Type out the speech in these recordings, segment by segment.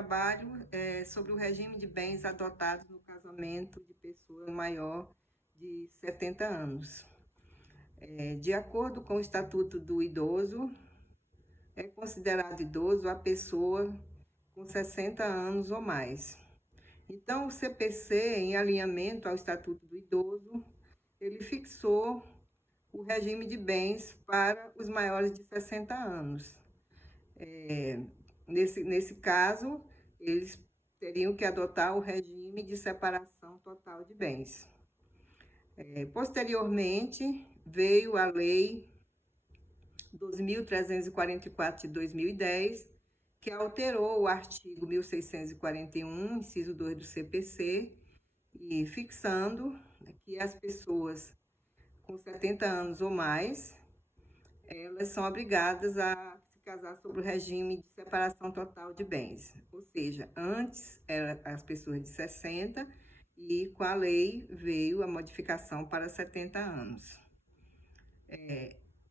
trabalho sobre o regime de bens adotados no casamento de pessoa maior de 70 anos. De acordo com o Estatuto do Idoso, é considerado idoso a pessoa com 60 anos ou mais. Então, o CPC, em alinhamento ao Estatuto do Idoso, ele fixou o regime de bens para os maiores de 60 anos. Nesse caso, eles teriam que adotar o regime de separação total de bens. Posteriormente, veio a Lei 2.344 de 2010, que alterou o artigo 1641, inciso 2 do CPC, e fixando que as pessoas com 70 anos ou mais, elas são obrigadas a se casar sobre o regime de separação total de bens. Ou seja, antes eram as pessoas de 60 e com a lei veio a modificação para 70 anos.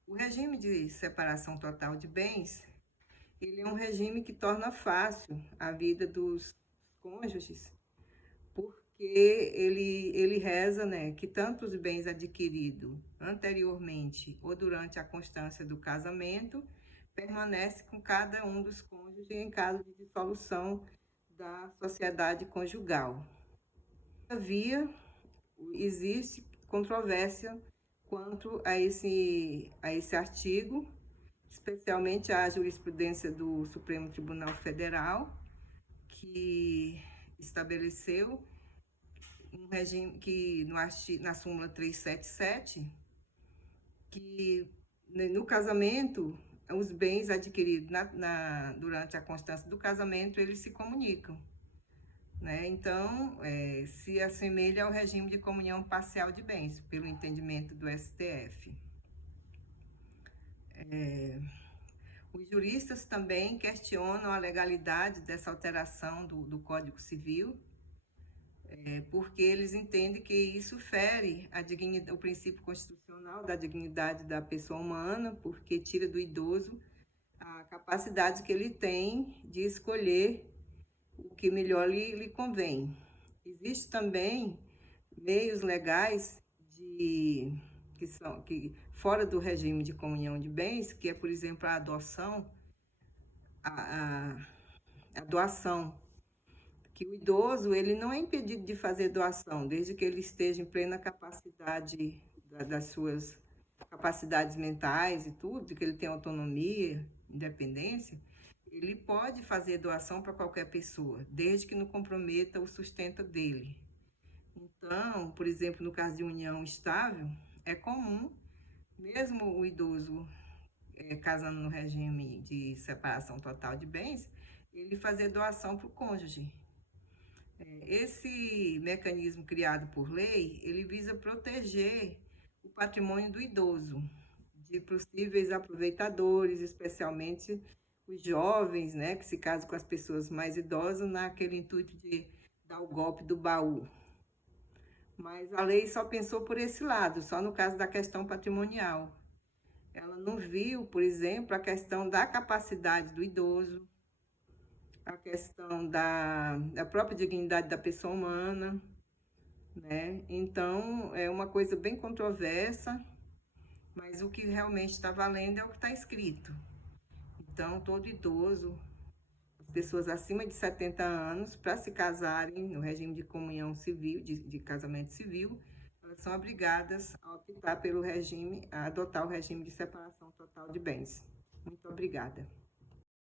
O regime de separação total de bens, ele é um regime que torna fácil a vida dos cônjuges, porque ele reza, né, que tanto os bens adquiridos anteriormente ou durante a constância do casamento permanece com cada um dos cônjuges em caso de dissolução da sociedade conjugal. Todavia, existe controvérsia quanto a esse artigo, especialmente a jurisprudência do Supremo Tribunal Federal, que estabeleceu um regime que na súmula 377, que no casamento, os bens adquiridos durante a constância do casamento, eles se comunicam, né? Então, se assemelha ao regime de comunhão parcial de bens, pelo entendimento do STF. Os juristas também questionam a legalidade dessa alteração do Código Civil, porque eles entendem que isso fere o princípio constitucional da dignidade da pessoa humana, porque tira do idoso a capacidade que ele tem de escolher o que melhor lhe convém. Existe também meios legais que fora do regime de comunhão de bens, que é, por exemplo, a adoção, a doação, que o idoso ele não é impedido de fazer doação, desde que ele esteja em plena capacidade das suas capacidades mentais e tudo, que ele tenha autonomia, independência, ele pode fazer doação para qualquer pessoa, desde que não comprometa o sustento dele. Então, por exemplo, no caso de união estável, é comum, mesmo o idoso casando no regime de separação total de bens, ele fazer doação para o cônjuge. Esse mecanismo criado por lei, ele visa proteger o patrimônio do idoso de possíveis aproveitadores, especialmente os jovens, né, que se casam com as pessoas mais idosas naquele intuito de dar o golpe do baú. Mas a lei só pensou por esse lado, só no caso da questão patrimonial. Ela não viu, por exemplo, a questão da capacidade do idoso, a questão da própria dignidade da pessoa humana, né? Então, é uma coisa bem controversa, mas o que realmente está valendo é o que está escrito. Então, todo idoso, as pessoas acima de 70 anos, para se casarem no regime de comunhão civil, de casamento civil, elas são obrigadas a optar pelo regime, a adotar o regime de separação total de bens. Muito obrigada.